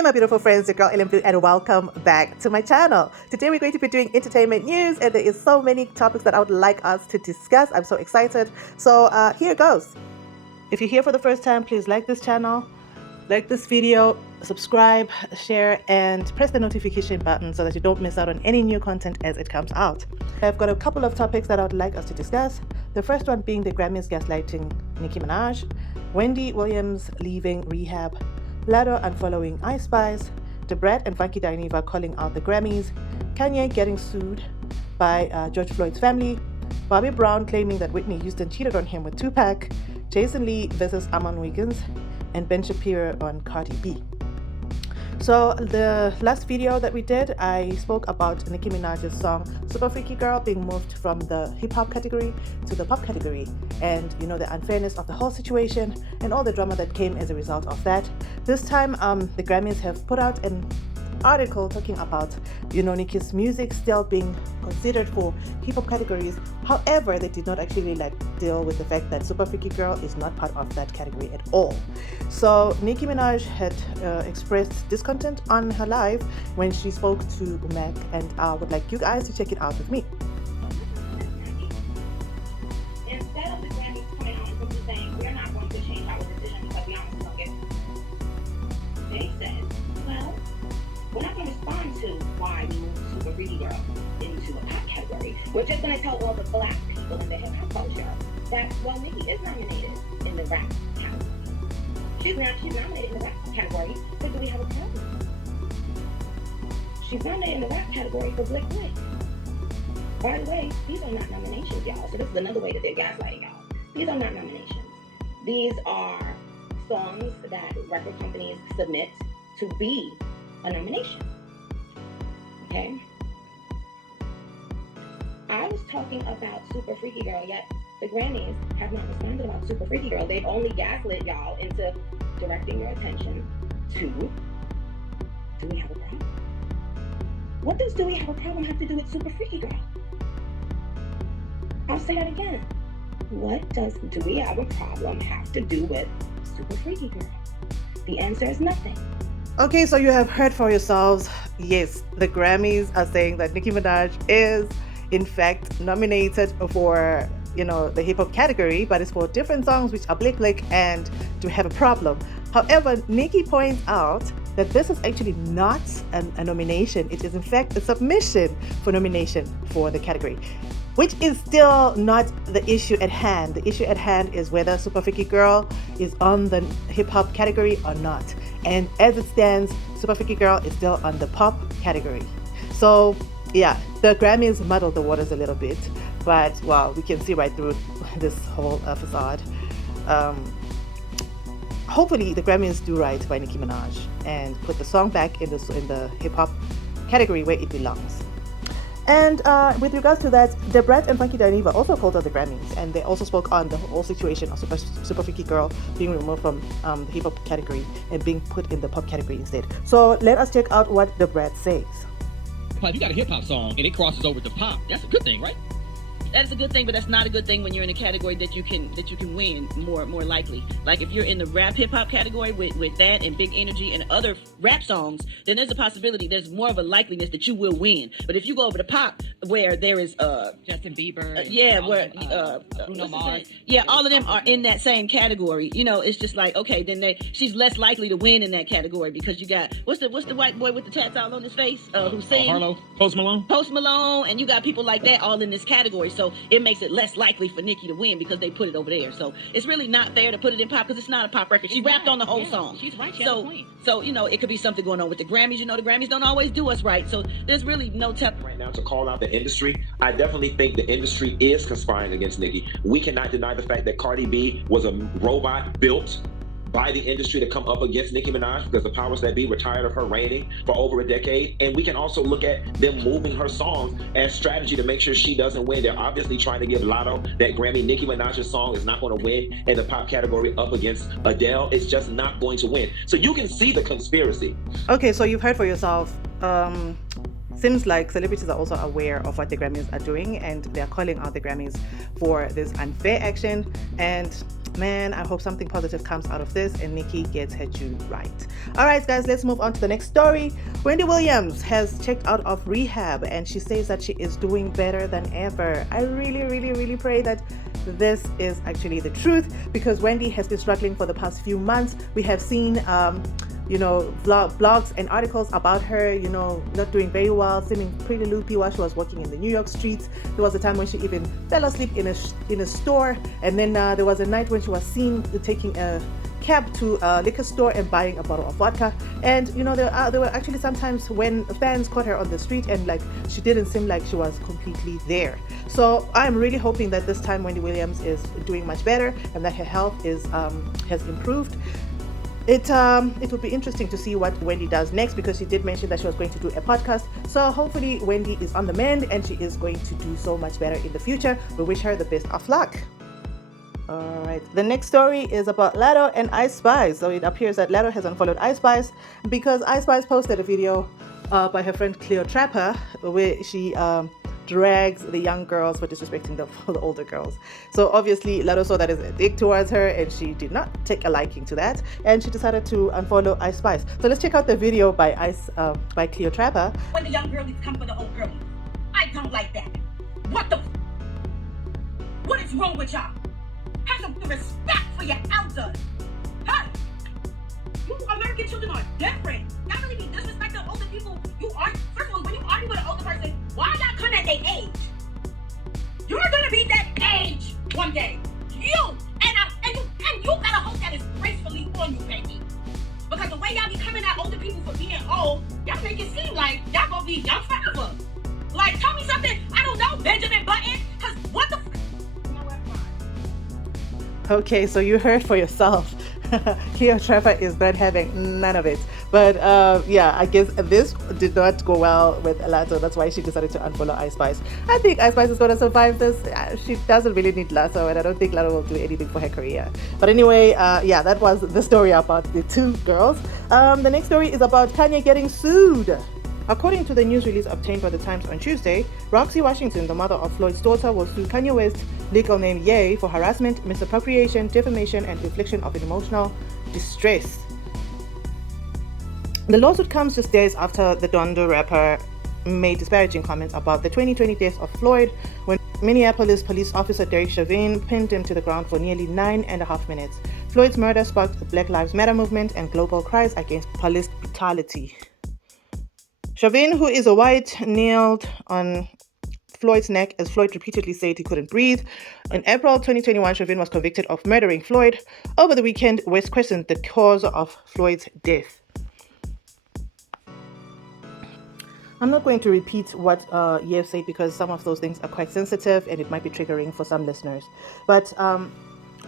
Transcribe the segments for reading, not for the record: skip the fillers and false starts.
Hey my beautiful friends, your girl Eland Blue, and welcome back to my channel. Today we're going to be doing entertainment news, and there is so many topics that I would like us to discuss. I'm so excited. So here it goes. If you're here for the first time, please like this channel, like this video, subscribe, share, and press the notification button so that you don't miss out on any new content as it comes out. I've got a couple of topics that I would like us to discuss. The first one being the Grammys gaslighting Nicki Minaj, Wendy Williams leaving rehab, Lado unfollowing Ice Spice, the Brat and Funky Dineva calling out the Grammys, Kanye getting sued by George Floyd's family, Bobby Brown claiming that Whitney Houston cheated on him with Tupac, Jason Lee versus Amon Wiggins, and Ben Shapiro on Cardi B. So the last video that we did, I spoke about Nicki Minaj's song Super Freaky Girl being moved from the hip-hop category to the pop category, and you know, the unfairness of the whole situation and all the drama that came as a result of that. This time the Grammys have put out an article talking about, you know, Nicki's music still being considered for hip-hop categories. However, they did not actually deal with the fact that Super Freaky Girl is not part of that category at all. So Nicki Minaj had expressed discontent on her live when she spoke to Mac, and I would like you guys to check it out with me. Instead of the Grammys coming out and simply saying, we're not going to change our decision because we honestly don't get it, they said, well, we're not going to respond to why we moved Super Freaky Girl into a pop category. We're just going to tell all the black people in the hip-hop culture that, well, Nicki is nominated in the rap category. She's nominated in the rap category, so do we have a problem? She's nominated in the rap category for Blick Blick. By the way, these are not nominations, y'all. So this is another way that they're gaslighting y'all. These are not nominations. These are songs that record companies submit to be a nomination. Okay? I was talking about Super Freaky Girl, yet the Grammys have not responded about Super Freaky Girl. They've only gaslit y'all into directing your attention to, do we have a problem? What does do we have a problem have to do with Super Freaky Girl? I'll say that again. What does do we have a problem have to do with Super Freaky Girl? The answer is nothing. Okay, so you have heard for yourselves. Yes, the Grammys are saying that Nicki Minaj is in fact nominated for, you know, the hip-hop category, but it's for different songs which are Blick Blick and to have a problem. However, Nicki points out that this is actually not a nomination. It is in fact a submission for nomination for the category, which is still not the issue at hand. The issue at hand is whether Super Freaky Girl is on the hip-hop category or not. And as it stands, Super Freaky Girl is still on the pop category. So yeah, the Grammys muddled the waters a little bit, but well, we can see right through this whole facade. Hopefully the Grammys do right by Nicki Minaj and put the song back in the hip-hop category where it belongs. And with regards to that, the Brat and Funky Dineva also called out the Grammys, and they also spoke on the whole situation of Super Freaky Girl being removed from the hip-hop category and being put in the pop category instead. So let us check out what the Brat says. If you got a hip-hop song and it crosses over to pop, that's a good thing, right? That's a good thing, but that's not a good thing when you're in a category that you can win more likely. Like if you're in the rap hip hop category with that and Big Energy and other rap songs, then there's a possibility, there's more of a likeliness that you will win. But if you go over to pop, where there is Justin Bieber, Bruno Mars, all of them are in that same category. You know, it's just like, okay, then she's less likely to win in that category because you got what's the white boy with the tats all on his face who sings Harlow, Post Malone, and you got people like that all in this category. So it makes it less likely for Nicki to win because they put it over there. So it's really not fair to put it in pop because it's not a pop record. She rapped on the whole song. She's right. She has a point. So, you know, it could be something going on with the Grammys. You know, the Grammys don't always do us right. So there's really no telling. Right now to call out the industry, I definitely think the industry is conspiring against Nicki. We cannot deny the fact that Cardi B was a robot built by the industry to come up against Nicki Minaj because the powers that be were tired of her reigning for over a decade. And we can also look at them moving her songs as strategy to make sure she doesn't win. They're obviously trying to give Lotto that Grammy. Nicki Minaj's song is not going to win in the pop category up against Adele. It's just not going to win. So you can see the conspiracy. Okay, so you've heard for yourself. Seems like celebrities are also aware of what the Grammys are doing, and they're calling out the Grammys for this unfair action. And Man, I hope something positive comes out of this and Nicki gets her due right. All right, guys, let's move on to the next story. Wendy Williams has checked out of rehab and she says that she is doing better than ever. I really pray that this is actually the truth, because Wendy has been struggling for the past few months. We have seen blogs and articles about her, not doing very well, seeming pretty loopy while she was walking in the New York streets. There was a time when she even fell asleep in a store, and then there was a night when she was seen taking a cab to a liquor store and buying a bottle of vodka. And there were actually sometimes when fans caught her on the street and she didn't seem like she was completely there. So I'm really hoping that this time Wendy Williams is doing much better and that her health has improved. It will be interesting to see what Wendy does next, because she did mention that she was going to do a podcast. So hopefully Wendy is on the mend and she is going to do so much better in the future. We wish her the best of luck. All right, the next story is about Latto and Ice Spice. So it appears that Latto has unfollowed Ice Spice because Ice Spice posted a video by her friend Cleo Trapper where she drags the young girls for disrespecting the older girls. So obviously Latto saw that as a dig towards her and she did not take a liking to that, and she decided to unfollow Ice Spice. So let's check out the video by Cleo Trapper. When the young girlies come for the old girlies, I don't like that. What is wrong with y'all? Have some respect for your elders. Hey, you American children are different. Y'all really be disrespecting older people. You are, first of all, when you argue with an older person, why y'all come at their age? You're gonna be that age one day. And you gotta hope that is gracefully on you, baby. Because the way y'all be coming at older people for being old, y'all make it seem like y'all gonna be young forever. Like, tell me something, I don't know, Benjamin Button, because what the Okay, so you heard for yourself. Cleo Trapper is not having none of it. But I guess this did not go well with Latto. That's why she decided to unfollow Ice Spice. I think Ice Spice is going to survive this. She doesn't really need Latto, and I don't think Latto will do anything for her career. But anyway, that was the story about the two girls. The next story is about Kanye getting sued. According to the news release obtained by the Times on Tuesday, Roxy Washington, the mother of Floyd's daughter, will sue Kanye West's legal name Ye for harassment, misappropriation, defamation, and infliction of emotional distress. The lawsuit comes just days after the Donda rapper made disparaging comments about the 2020 death of Floyd when Minneapolis police officer Derek Chauvin pinned him to the ground for nearly 9.5 minutes. Floyd's murder sparked the Black Lives Matter movement and global cries against police brutality. Chauvin, who is a white, knelt on Floyd's neck as Floyd repeatedly said he couldn't breathe. In April 2021, Chauvin was convicted of murdering Floyd. Over the weekend, West questioned the cause of Floyd's death. I'm not going to repeat what Yev said because some of those things are quite sensitive and it might be triggering for some listeners. But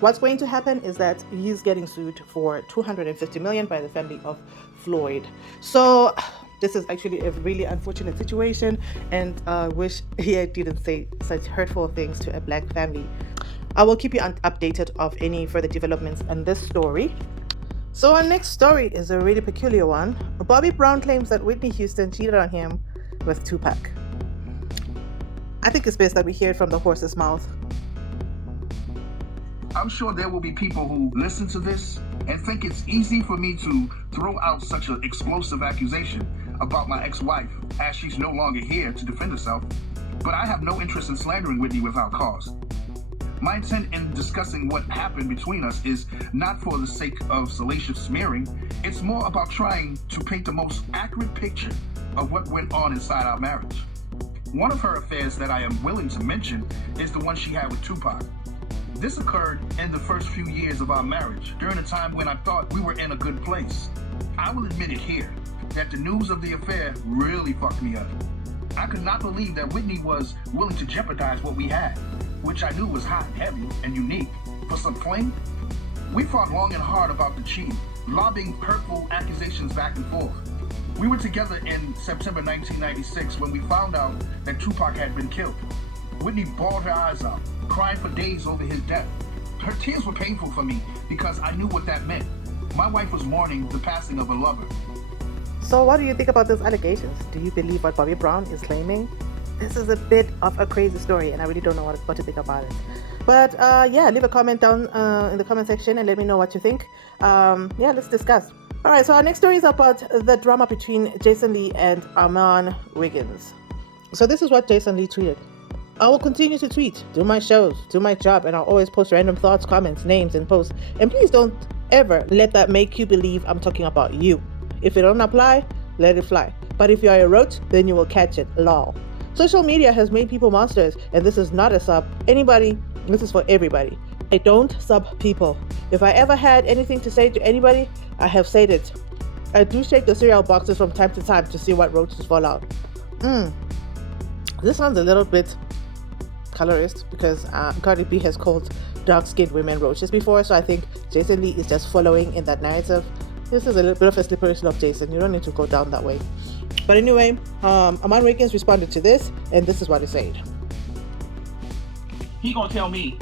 what's going to happen is that he's getting sued for $250 million by the family of Floyd. So this is actually a really unfortunate situation, and I wish he didn't say such hurtful things to a black family. I will keep you updated of any further developments on this story. So our next story is a really peculiar one. Bobby Brown claims that Whitney Houston cheated on him with Tupac. I think it's best that we hear it from the horse's mouth. I'm sure there will be people who listen to this and think it's easy for me to throw out such an explosive accusation about my ex-wife, as she's no longer here to defend herself. But I have no interest in slandering Whitney without cause. My intent in discussing what happened between us is not for the sake of salacious smearing. It's more about trying to paint the most accurate picture of what went on inside our marriage. One of her affairs that I am willing to mention is the one she had with Tupac. This occurred in the first few years of our marriage, during a time when I thought we were in a good place. I will admit it here, that the news of the affair really fucked me up. I could not believe that Whitney was willing to jeopardize what we had, which I knew was hot, heavy, and unique, for some fling. We fought long and hard about the cheating, lobbing hurtful accusations back and forth. We were together in September 1996 when we found out that Tupac had been killed. Whitney bawled her eyes out, crying for days over his death. Her tears were painful for me because I knew what that meant. My wife was mourning the passing of a lover. So what do you think about those allegations? Do you believe what Bobby Brown is claiming? this is a bit of a crazy story, and I really don't know what to think about it. But yeah, leave a comment down in the comment section and let me know what you think. Yeah, let's discuss. All right, so our next story is about the drama between Jason Lee and Arman Wiggins. So this is what Jason Lee tweeted. I will continue to tweet, do my shows, do my job, and I'll always post random thoughts, comments, names, and posts. And please don't ever let that make you believe I'm talking about you. If it don't apply, let it fly. But if you are a roach, then you will catch it, lol. Social media has made people monsters, and this is not a sub. This is for everybody. I don't sub people. If I ever had anything to say to anybody, I have said it. I do shake the cereal boxes from time to time to see what roaches fall out. This sounds a little bit colorist because Cardi B has called dark-skinned women roaches before, so I think Jason Lee is just following in that narrative. This is a little bit of a slippery slope, Jason. You don't need to go down that way. But anyway, Arman Wiggins responded to this, and this is what he said. He gonna tell me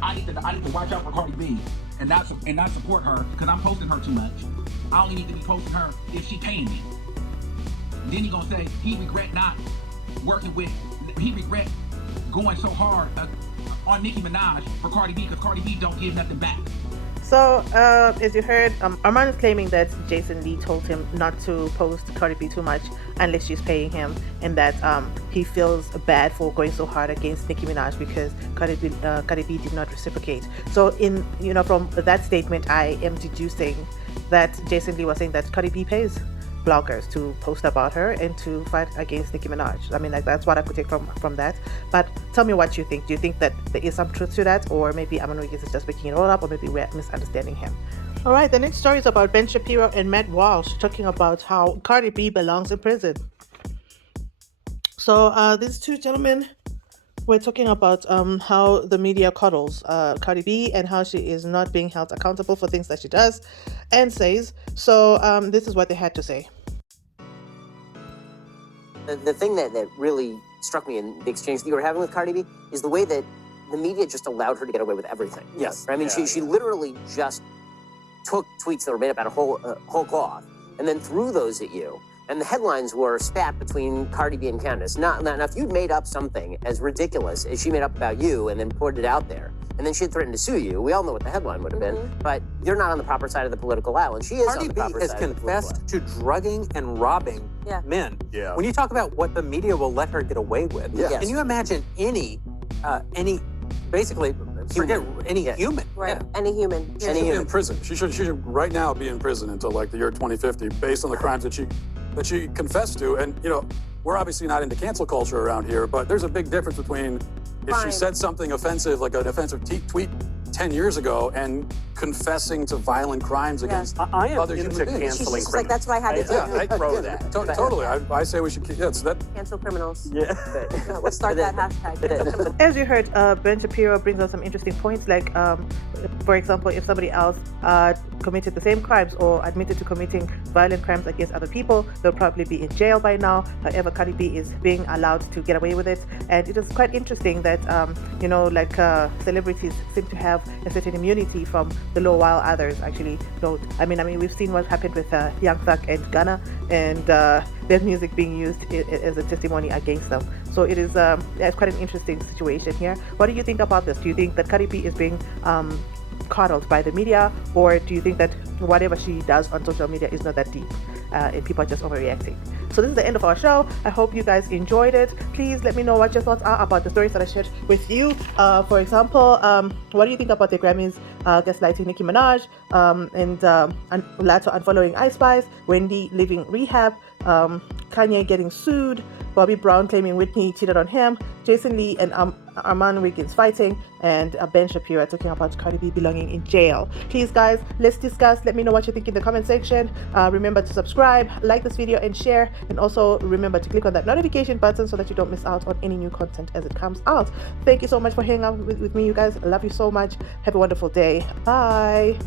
I need to watch out for Cardi B and not support her because I'm posting her too much. I only need to be posting her if she paying me. And then he gonna say he regret going so hard on Nicki Minaj for Cardi B because Cardi B don't give nothing back. So, as you heard, Arman is claiming that Jason Lee told him not to post Cardi B too much unless she's paying him, and that he feels bad for going so hard against Nicki Minaj because Cardi B did not reciprocate. So, from that statement, I am deducing that Jason Lee was saying that Cardi B pays bloggers to post about her and to fight against Nicki Minaj. I mean, like, that's what I could take from that. But tell me what you think. Do you think that there is some truth to that, or maybe Arman Wiggins is just making it all up, or maybe we're misunderstanding him? All right, the next story is about Ben Shapiro and Matt Walsh talking about how Cardi B belongs in prison. So these two gentlemen were talking about how the media coddles Cardi B and how she is not being held accountable for things that she does and says. So this is what they had to say. The thing that really struck me in the exchange that you were having with Cardi B is the way that the media just allowed her to get away with everything. Yes. I mean, she literally just took tweets that were made up out of whole cloth and then threw those at you. And the headlines were spat between Cardi B and Candace. Now, if you'd made up something as ridiculous as she made up about you and then put it out there, and then she had threatened to sue you, we all know what the headline would have been, but you're not on the proper side of the political aisle, and she is on the proper side. Cardi B has confessed to drugging and robbing men. Yeah. When you talk about what the media will let her get away with, can you imagine any basically, forget any human. Right, any human. She should be in prison. She should right now be in prison until like the year 2050 based on the crimes that she confessed to. And, we're obviously not into cancel culture around here, but there's a big difference between if she said something offensive, like an offensive tweet 10 years ago, and confessing to violent crimes against other human beings. She's just like, that's what I had to do. I throw that. Totally. I say we should cancel criminals. Yeah. Let's start that hashtag. As you heard, Ben Shapiro brings up some interesting points, like, for example, if somebody else committed the same crimes or admitted to committing violent crimes against other people, they'll probably be in jail by now. However, Cardi B is being allowed to get away with it. And it is quite interesting that, celebrities seem to have a certain immunity from the law while others actually don't. I mean, we've seen what happened with Young Thug and Gunna, and their music being used as a testimony against them. So it is it's quite an interesting situation here. What do you think about this? Do you think that Cardi B is being coddled by the media, or do you think that whatever she does on social media is not that deep and people are just overreacting? So this is the end of our show. I hope you guys enjoyed it. Please let me know what your thoughts are about the stories that I shared with you. For example, what do you think about the Grammys gaslighting Nicki Minaj, and Lato unfollowing Ice Spice, Wendy leaving rehab, Kanye getting sued, Bobby Brown claiming Whitney cheated on him, Jason Lee and Arman Wiggins fighting, and Ben Shapiro talking about Cardi B belonging in jail. Please, guys, let's discuss. Let me know what you think in the comment section. Remember to subscribe, like this video, and share. And also remember to click on that notification button so that you don't miss out on any new content as it comes out. Thank you so much for hanging out with me, you guys. I love you so much. Have a wonderful day. Bye.